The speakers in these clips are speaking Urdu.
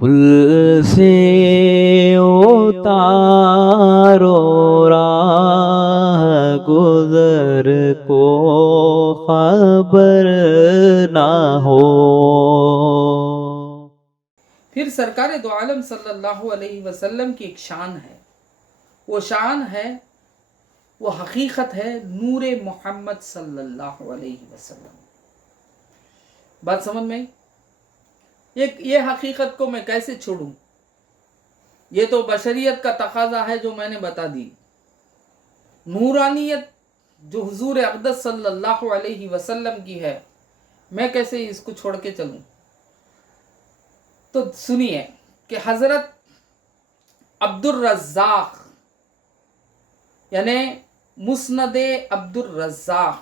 پل سے اتارو راہ گزر کو خبر نہ ہو۔ پھر سرکار دو عالم صلی اللہ علیہ وسلم کی ایک شان ہے، وہ شان ہے، وہ حقیقت ہے نور محمد صلی اللہ علیہ وسلم۔ بات سمجھ میں؟ یہ حقیقت کو میں کیسے چھوڑوں؟ یہ تو بشریت کا تقاضا ہے جو میں نے بتا دی۔ نورانیت جو حضور اقدس صلی اللہ علیہ وسلم کی ہے، میں کیسے اس کو چھوڑ کے چلوں؟ تو سنیے کہ حضرت عبد الرزاق یعنی مسند عبد الرزاق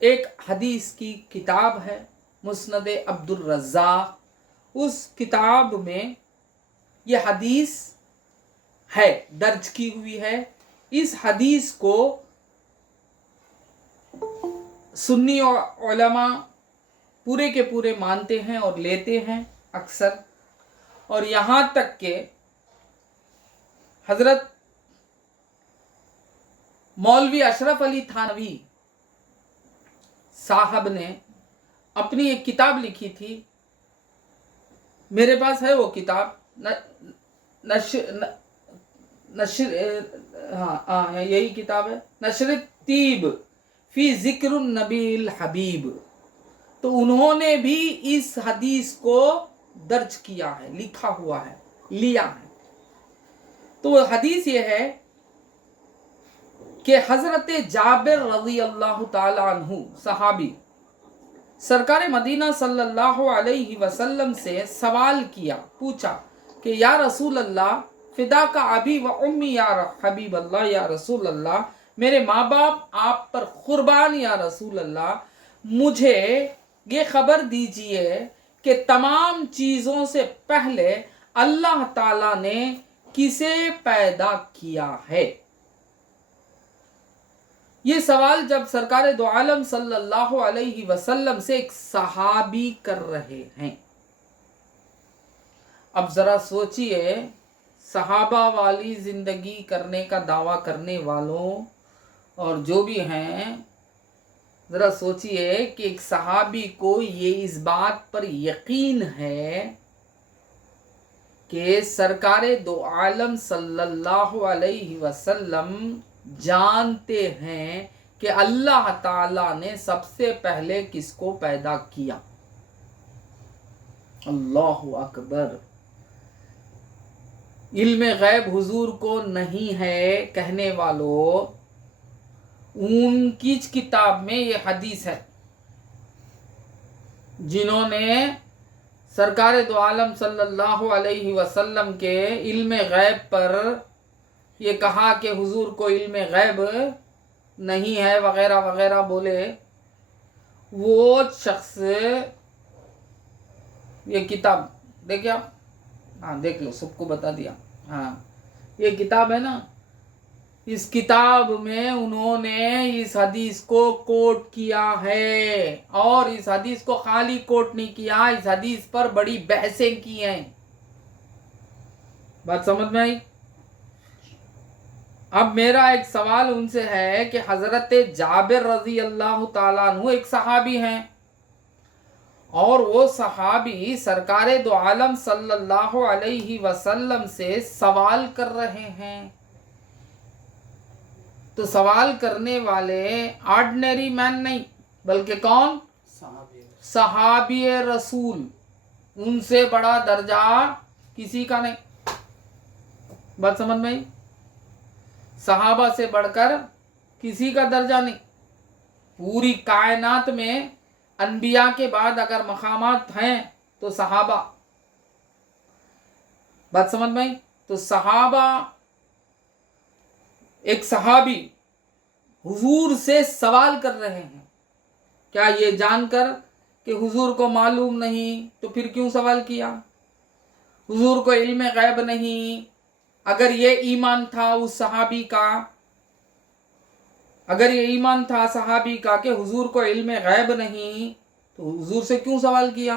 ایک حدیث کی کتاب ہے، مسند عبد الرزاق۔ اس کتاب میں یہ حدیث ہے، درج کی ہوئی ہے۔ اس حدیث کو سنی علماء پورے کے پورے مانتے ہیں اور لیتے ہیں اکثر، اور یہاں تک کہ حضرت مولوی اشرف علی تھانوی صاحب نے اپنی ایک کتاب لکھی تھی، میرے پاس ہے وہ کتاب، یہی کتاب ہے، نشر الطیب فی ذکر النبی الحبیب۔ تو انہوں نے بھی اس حدیث کو درج کیا ہے، لکھا ہوا ہے، لیا ہے۔ تو وہ حدیث یہ ہے کہ حضرت جابر رضی اللہ تعالی عنہ صحابی سرکار مدینہ صلی اللہ علیہ وسلم سے سوال کیا، پوچھا کہ یا رسول اللہ فدا کا ابی و امی یا حبیب اللہ، یا رسول اللہ میرے ماں باپ آپ پر قربان یا رسول اللہ، مجھے یہ خبر دیجئے کہ تمام چیزوں سے پہلے اللہ تعالیٰ نے کسے پیدا کیا ہے؟ یہ سوال جب سرکار دو عالم صلی اللہ علیہ وسلم سے ایک صحابی کر رہے ہیں۔ اب ذرا سوچئے، صحابہ والی زندگی کرنے کا دعویٰ کرنے والوں اور جو بھی ہیں، ذرا سوچئے کہ ایک صحابی کو یہ اس بات پر یقین ہے کہ سرکار دو عالم صلی اللہ علیہ وسلم جانتے ہیں کہ اللہ تعالیٰ نے سب سے پہلے کس کو پیدا کیا۔ اللہ اکبر! علم غیب حضور کو نہیں ہے کہنے والوں، ان کی کتاب میں یہ حدیث ہے۔ جنہوں نے سرکار دو عالم صلی اللہ علیہ وسلم کے علم غیب پر یہ کہا کہ حضور کو علم غیب نہیں ہے وغیرہ وغیرہ بولے، وہ شخص یہ کتاب دیکھیں آپ، ہاں دیکھ لو، سب کو بتا دیا، ہاں یہ کتاب ہے نا، اس کتاب میں انہوں نے اس حدیث کو کوٹ کیا ہے، اور اس حدیث کو خالی کوٹ نہیں کیا، اس حدیث پر بڑی بحثیں کی ہیں۔ بات سمجھ میں آئی؟ اب میرا ایک سوال ان سے ہے کہ حضرت جابر رضی اللہ تعالیٰ عنہ ایک صحابی ہیں، اور وہ صحابی سرکار دو عالم صلی اللہ علیہ وسلم سے سوال کر رہے ہیں۔ تو سوال کرنے والے آرڈنری مین نہیں، بلکہ کون؟ صحابی رسول، ان سے بڑا درجہ کسی کا نہیں۔ بات سمجھ میں آئی؟ صحابہ سے بڑھ کر کسی کا درجہ نہیں۔ پوری کائنات میں انبیاء کے بعد اگر مقامات ہیں تو صحابہ۔ بات سمجھ میں آئی؟ تو صحابہ، ایک صحابی حضور سے سوال کر رہے ہیں، کیا یہ جان کر کہ حضور کو معلوم نہیں تو پھر کیوں سوال کیا؟ حضور کو علم غیب نہیں، اگر یہ ایمان تھا اس صحابی کا، اگر یہ ایمان تھا صحابی کا کہ حضور کو علم غیب نہیں، تو حضور سے کیوں سوال کیا؟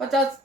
50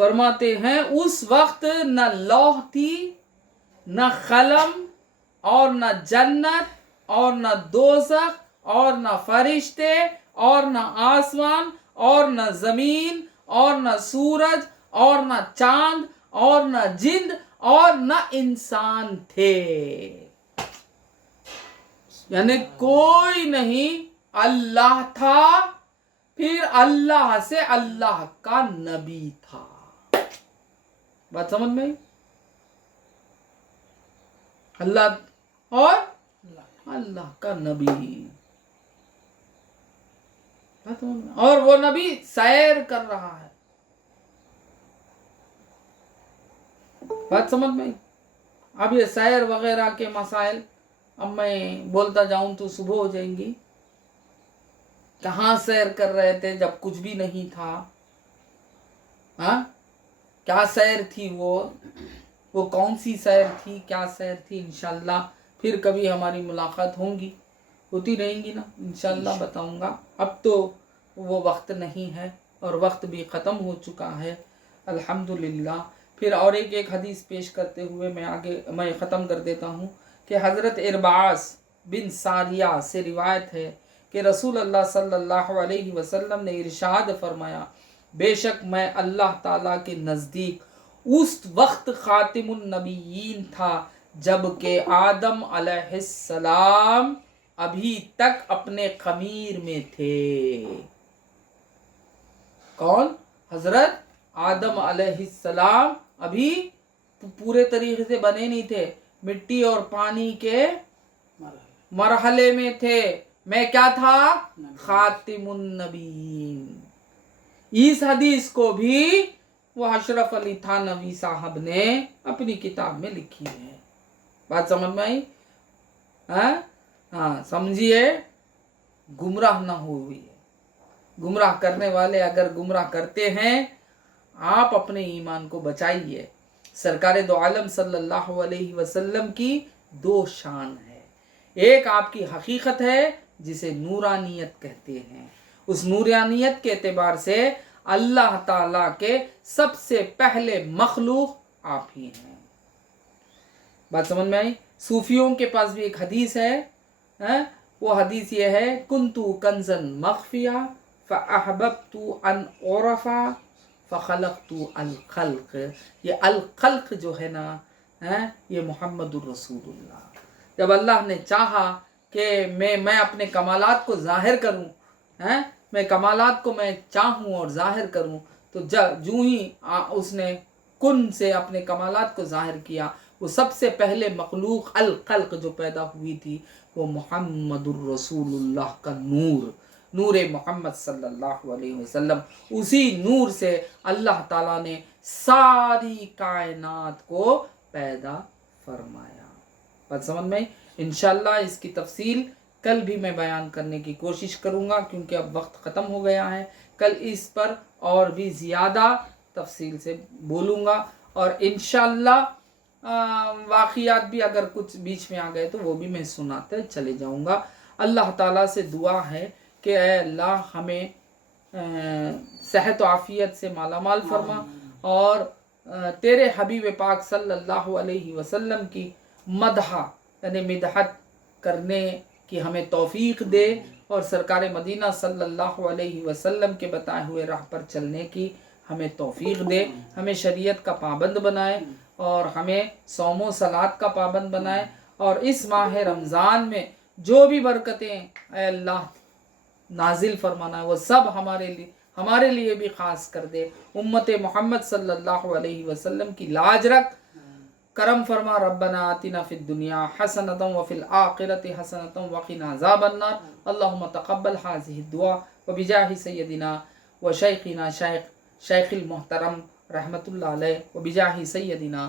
فرماتے ہیں اس وقت نہ لوح تھی، نہ قلم، اور نہ جنت، اور نہ دوزخ، اور نہ فرشتے، اور نہ آسمان، اور نہ زمین، اور نہ سورج، اور نہ چاند، اور نہ جند، اور نہ انسان تھے. یعنی کوئی نہیں، اللہ تھا، پھر اللہ سے اللہ کا نبی تھا. بات سمجھ میں آئی؟ اللہ اور اللہ کا نبی، اور وہ نبی سیر کر رہا ہے. بات سمجھ میں آئی؟ اب یہ سیر وغیرہ کے مسائل اب میں بولتا جاؤں تو صبح ہو جائیں گی. کہاں سیر کر رہے تھے جب کچھ بھی نہیں تھا؟ ہاں، کیا سیر تھی وہ کون سی سیر تھی، کیا سیر تھی؟ انشاءاللہ پھر کبھی ہماری ملاقات ہوتی رہیں گی نا، انشاءاللہ بتاؤں گا. اب تو وہ وقت نہیں ہے اور وقت بھی ختم ہو چکا ہے الحمدللہ. پھر اور ایک حدیث پیش کرتے ہوئے میں ختم کر دیتا ہوں کہ حضرت ارباس بن ساریہ سے روایت ہے کہ رسول اللہ صلی اللہ علیہ وسلم نے ارشاد فرمایا، بے شک میں اللہ تعالیٰ کے نزدیک اس وقت خاتم النبیین تھا جب کہ آدم علیہ السلام ابھی تک اپنے خمیر میں تھے. کون؟ حضرت آدم علیہ السلام ابھی پورے طریقے سے بنے نہیں تھے، مٹی اور پانی کے مرحلے میں تھے. میں کیا تھا؟ خاتم النبیین. اس حدیث کو بھی وہ اشرف علی تھانوی صاحب نے اپنی کتاب میں لکھی ہے. بات سمجھ میں آئی؟ ہاں سمجھیے، گمراہ نہ ہوئے. گمراہ کرنے والے اگر گمراہ کرتے ہیں، آپ اپنے ایمان کو بچائیے. سرکار دو عالم صلی اللہ علیہ وسلم کی دو شان ہے. ایک آپ کی حقیقت ہے جسے نورانیت کہتے ہیں. اس نورانیت کے اعتبار سے اللہ تعالیٰ کے سب سے پہلے مخلوق آپ ہی ہیں. بات سمجھ میں آئی؟ صوفیوں کے پاس بھی ایک حدیث ہے، وہ حدیث یہ ہے، کنتو کنزن مخفیہ فاحببت ان اعرف فخلقت الخلق. یہ الخلق جو ہے نا، یہ محمد الرسول اللہ. جب اللہ نے چاہا کہ میں اپنے کمالات کو ظاہر کروں، میں کمالات کو میں چاہوں اور ظاہر کروں، تو جو ہی اس نے کن سے اپنے کمالات کو ظاہر کیا، وہ سب سے پہلے مخلوق الخلق جو پیدا ہوئی تھی وہ محمد الرسول اللہ کا نور محمد صلی اللہ علیہ وسلم. اسی نور سے اللہ تعالیٰ نے ساری کائنات کو پیدا فرمایا. بات سمجھ میں؟ انشاءاللہ اس کی تفصیل کل بھی میں بیان کرنے کی کوشش کروں گا، کیونکہ اب وقت ختم ہو گیا ہے. کل اس پر اور بھی زیادہ تفصیل سے بولوں گا، اور انشاءاللہ واقعات بھی اگر کچھ بیچ میں آ گئے تو وہ بھی میں سناتے چلے جاؤں گا. اللہ تعالیٰ سے دعا ہے کہ اے اللہ ہمیں صحت و عافیت سے مالا مال فرما، اور تیرے حبیب پاک صلی اللہ علیہ وسلم کی مدح یعنی مدحت کرنے کی ہمیں توفیق دے، اور سرکار مدینہ صلی اللہ علیہ وسلم کے بتائے ہوئے راہ پر چلنے کی ہمیں توفیق دے. ہمیں شریعت کا پابند بنائے، اور ہمیں صوم و صلات کا پابند بنائے، اور اس ماہ رمضان میں جو بھی برکتیں اے اللہ نازل فرمانا ہے وہ سب ہمارے لیے بھی خاص کر دے. امت محمد صلی اللہ علیہ وسلم کی لاج رکھ، کرم فرما. ربنا آتنا فی الدنیا حسنۃ وفی الآخرۃ حسنۃ وقنا عذاب النار. اللہم تقبل هذه الدعاء وبجاہ سیدنا و شیخنا شیخ المحترم رحمت اللہ علیہ، وبجاہ سیدنا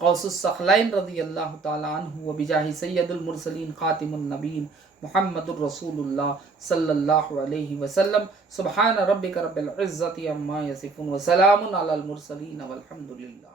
غوث الثقلین رضی اللہ تعالی عنہ، وبجاہ سید المرسلین خاتم النبیین محمد الرسول اللہ صلی اللہ علیہ وسلم. سبحان ربک رب العزت عما یصفون وسلام علی المرسلین والحمد للہ.